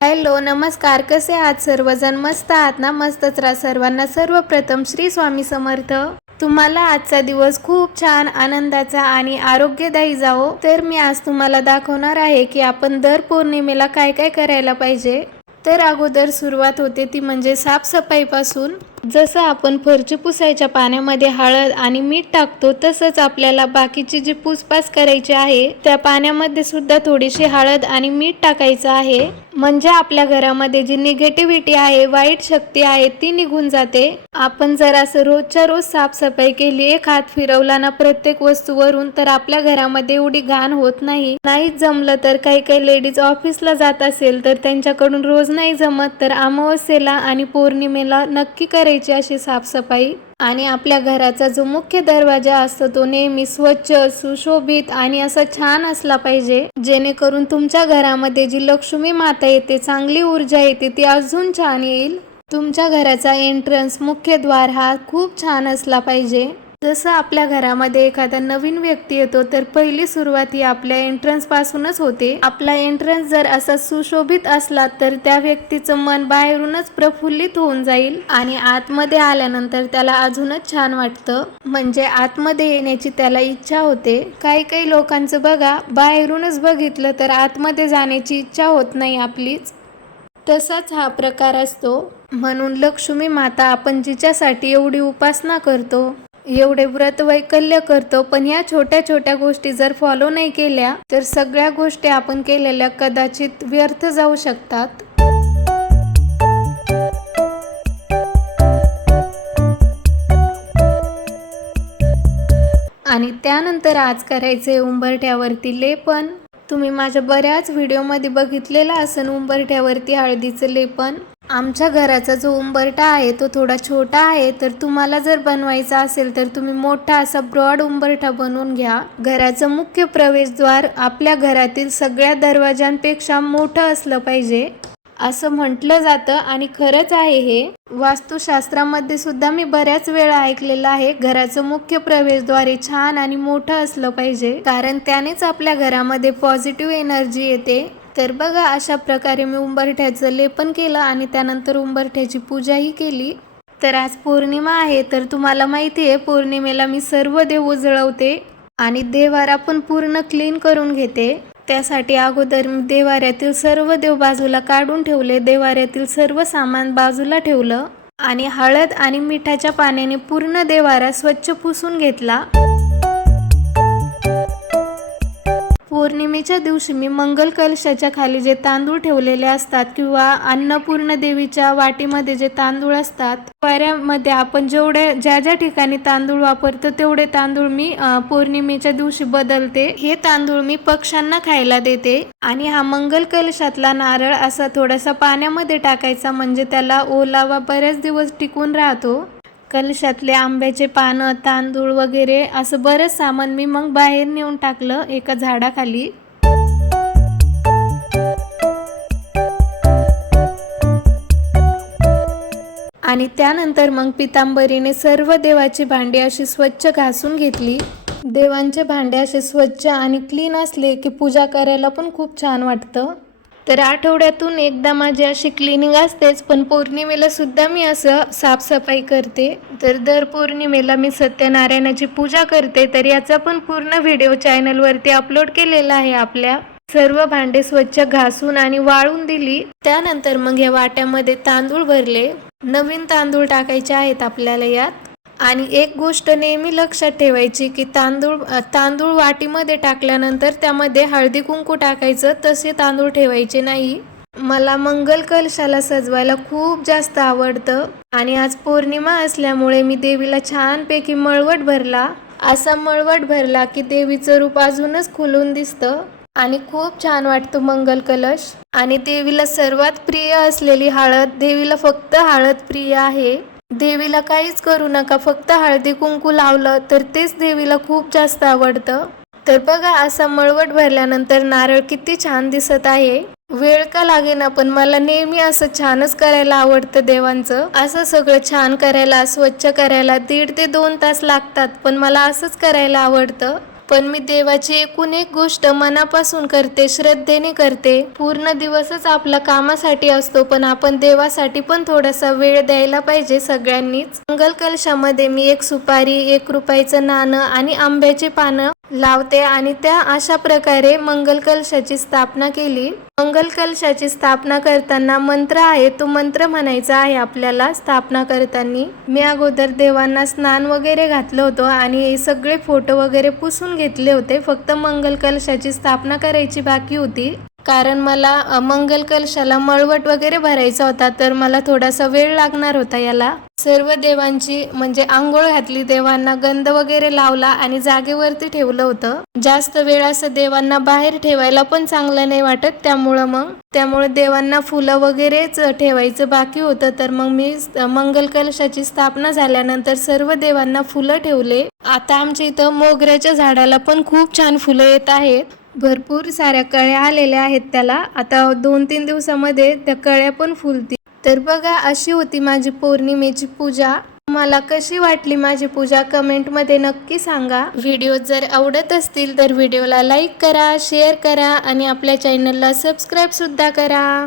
Hello नमस्कार, कसे आहात सर्वजण? मस्त आहात ना? मस्तच राहा सर्वांना. सर्वप्रथम श्री स्वामी समर्थ. तुम्हाला आजचा दिवस खूप छान, आनंदाचा आणि आरोग्यदायी जावो. तर मी आज तुम्हाला दाखवणार आहे की आपण दर पौर्णिमेला काय काय करायला पाहिजे. तर अगोदर सुरुवात होते ती म्हणजे साफसफाईपासून. जसं आपण फरची पुसायच्या पाण्यामध्ये हळद आणि मीठ टाकतो, तसंच आपल्याला बाकीची जी पुसपास करायची आहे त्या पाण्यामध्ये सुद्धा थोडीशी हळद आणि मीठ टाकायचं आहे. म्हणजे आपल्या घरामध्ये जी निगेटिव्हिटी आहे, वाईट शक्ती आहे, ती निघून जाते. आपण जर असं रोजच्या रोज साफसफाई केली, एक हात फिरवला ना प्रत्येक वस्तूवरून, तर आपल्या घरामध्ये एवढी घाण होत नाही. नाहीच जमलं तर काही काही लेडीज ऑफिसला जात असेल तर त्यांच्याकडून रोज नाही जमत, तर अमावस्येला आणि पौर्णिमेला नक्की करायची अशी साफसफाई. आणि आपल्या घराचा जो मुख्य दरवाजा असतो तो नेहमी स्वच्छ, सुशोभित आणि असा छान असला पाहिजे, जेणेकरून तुमच्या घरामध्ये जी लक्ष्मी माता येते, चांगली ऊर्जा येते, ती अजून छान येईल. तुमच्या घराचा एंट्रन्स, मुख्य द्वार हा खूप छान असला पाहिजे. जसं आपल्या घरामध्ये एखादा नवीन व्यक्ती येतो तर पहिली सुरुवात ही आपल्या एंट्रन्स पासूनच होते. आपला एंट्रन्स जर असा सुशोभित असला तर त्या व्यक्तीचं मन बाहेरूनच प्रफुल्लित होऊन जाईल आणि आतमध्ये आल्यानंतर त्याला अजूनच छान वाटतं. म्हणजे आतमध्ये येण्याची त्याला इच्छा होते. काही काही लोकांचं बघा, बाहेरूनच बघितलं तर आतमध्ये जाण्याची इच्छा होत नाही आपलीच. तसाच हा प्रकार असतो. म्हणून लक्ष्मी माता आपण जिच्यासाठी एवढी उपासना करतो, एवढे व्रत वैकल्य करतो, पण या छोट्या छोट्या गोष्टी जर फॉलो नाही केल्या तर सगळ्या गोष्टी आपण केलेल्या कदाचित व्यर्थ जाऊ शकतात. आणि त्यानंतर आज करायचे उंबरठ्यावरती लेपन. तुम्ही माझ्या बऱ्याच व्हिडिओमध्ये बघितलेला असेल उंबरठ्यावरती हळदीचं लेपन. आमच्या घराचा जो उंबरठा आहे तो थोडा छोटा आहे, तर तुम्हाला जर बनवायचा असेल तर तुम्ही मोठा असा ब्रॉड उंबरठा बनवून घ्या. घराचं मुख्य प्रवेशद्वार आपल्या घरातील सगळ्या दरवाजांपेक्षा मोठं असलं पाहिजे असं म्हटलं जातं आणि खरंच आहे हे. वास्तुशास्त्रामध्ये सुद्धा मी बऱ्याच वेळा ऐकलेलं आहे, घराचं मुख्य प्रवेशद्वार हे छान आणि मोठं असलं पाहिजे, कारण त्यानेच आपल्या घरामध्ये पॉझिटिव्ह एनर्जी येते. तर बघा, अशा प्रकारे मी उंबरठ्याचं लेपन केलं आणि त्यानंतर उंबरठ्याची पूजाही केली. तर आज पौर्णिमा आहे, तर तुम्हाला माहिती आहे पौर्णिमेला मी सर्व देव उजळवते आणि देवारा पण पूर्ण क्लीन करून घेते. त्यासाठी अगोदर मी देवाऱ्यातील सर्व देव बाजूला काढून ठेवले, देवाऱ्यातील सर्व सामान बाजूला ठेवलं आणि हळद आणि मिठाच्या पाण्याने पूर्ण देवारा स्वच्छ पुसून घेतला. पौर्णिमेच्या दिवशी मी मंगल कलशाच्या खाली जे तांदूळ ठेवलेले असतात किंवा अन्नपूर्ण देवीच्या वाटीमध्ये जे तांदूळ असतात, वाऱ्यामध्ये आपण ज्या ज्या ठिकाणी तांदूळ वापरतो तेवढे तांदूळ मी पौर्णिमेच्या दिवशी बदलते. हे तांदूळ मी पक्ष्यांना खायला देते. आणि हा मंगल कलशातला नारळ असा थोडासा पाण्यामध्ये टाकायचा, म्हणजे त्याला ओलावा बरेच दिवस टिकून राहतो. कलशातले आंब्याचे पानं, तांदूळ वगैरे असं बरंच सामान मी मग बाहेर नेऊन टाकलं एका झाडाखाली. आणि त्यानंतर मग पितांबरीने सर्व देवाची भांडी अशी स्वच्छ घासून घेतली. देवांचे भांडे असे स्वच्छ आणि क्लीन असले की पूजा करायला पण खूप छान वाटतं. तर आठवड्यातून एकदा माझी अशी क्लिनिंग असतेच, पण पौर्णिमेला सुद्धा मी असं साफसफाई करते. तर दर पौर्णिमेला मी सत्यनारायणाची पूजा करते, तर याचा पण पूर्ण व्हिडिओ चॅनलवरती अपलोड केलेला आहे. आपल्या सर्व भांडे स्वच्छ घासून आणि वाळून दिली. त्यानंतर मग या वाट्यामध्ये तांदूळ भरले. नवीन तांदूळ टाकायचे आहेत आपल्याला यात. आणि एक गोष्ट नेहमी लक्षात ठेवायची की तांदूळ वाटीमध्ये टाकल्यानंतर त्यामध्ये हळदी कुंकू टाकायचं, तसे तांदूळ ठेवायचे नाही. मला मंगल कलशाला सजवायला खूप जास्त आवडतं आणि आज पौर्णिमा असल्यामुळे मी देवीला छानपैकी मळवट भरला. असा मळवट भरला की देवीचं रूप अजूनच खुलून दिसतं आणि खूप छान वाटतो मंगल कलश. आणि देवीला सर्वात प्रिय असलेली हळद, देवीला फक्त हळद प्रिय आहे. देवीला काहीच करू नका, फक्त हळदी कुंकू लावलं तर तेच देवीला खूप जास्त आवडतं. तर बघा, असा मळवट भरल्यानंतर नारळ किती छान दिसत आहे. वेळ का लागेना, पण मला नेहमी असं छानच करायला आवडतं देवांचं. असं सगळं छान करायला, स्वच्छ करायला 1.5 ते 2 तास लागतात, पण मला असंच करायला आवडतं. पण मी देवाची एकूण एक गोष्ट मनापासून करते, श्रद्धेने करते. पूर्ण दिवसच आपला कामासाठी असतो, पण आपण देवासाठी पण थोडासा वेळ द्यायला पाहिजे सगळ्यांनीच. मंगल कलशामध्ये मी 1 सुपारी, 1 रुपयाचं नाणं आणि आंब्याची पानं लावते आणि त्या अशा प्रकारे मंगल कलशाची स्थापना केली. मंगल कलशाची स्थापना करताना मंत्र आहे, तो मंत्र म्हणायचा आहे आपल्याला स्थापना करताना. मी अगोदर देवांना स्नान वगैरे घातलं होतं आणि सगळे फोटो वगैरे पुसून घेतले होते. फक्त मंगल कलशाची स्थापना करायची बाकी होती, कारण मला मंगल कलशाला मळवट वगैरे भरायचा होता, तर मला थोडासा वेळ लागणार होता याला. सर्व देवांची म्हणजे आंघोळ घातली, देवांना गंध वगैरे लावला आणि जागेवरती ठेवलं होतं. जास्त वेळ असं देवांना बाहेर ठेवायला पण चांगलं नाही वाटत, त्यामुळे देवांना फुलं वगैरेच ठेवायचं बाकी होतं. तर मग मी मंगल कलशाची स्थापना झाल्यानंतर सर्व देवांना फुलं ठेवले. आता आमच्या इथं मोगऱ्याच्या झाडाला पण खूप छान फुलं येत आहेत. भरपूर साऱ्या कळ्या आलेल्या आहेत त्याला. आता 2-3 दिवसामध्ये त्या कळ्या पण फुलतील. तर बघा, अशी होती माझी पौर्णिमेची पूजा. तुम्हाला कशी वाटली माझी पूजा कमेंटमध्ये नक्की सांगा. व्हिडिओ जर आवडत असतील तर व्हिडिओला लाईक करा, शेअर करा आणि आपल्या चॅनलला सबस्क्राईब सुद्धा करा.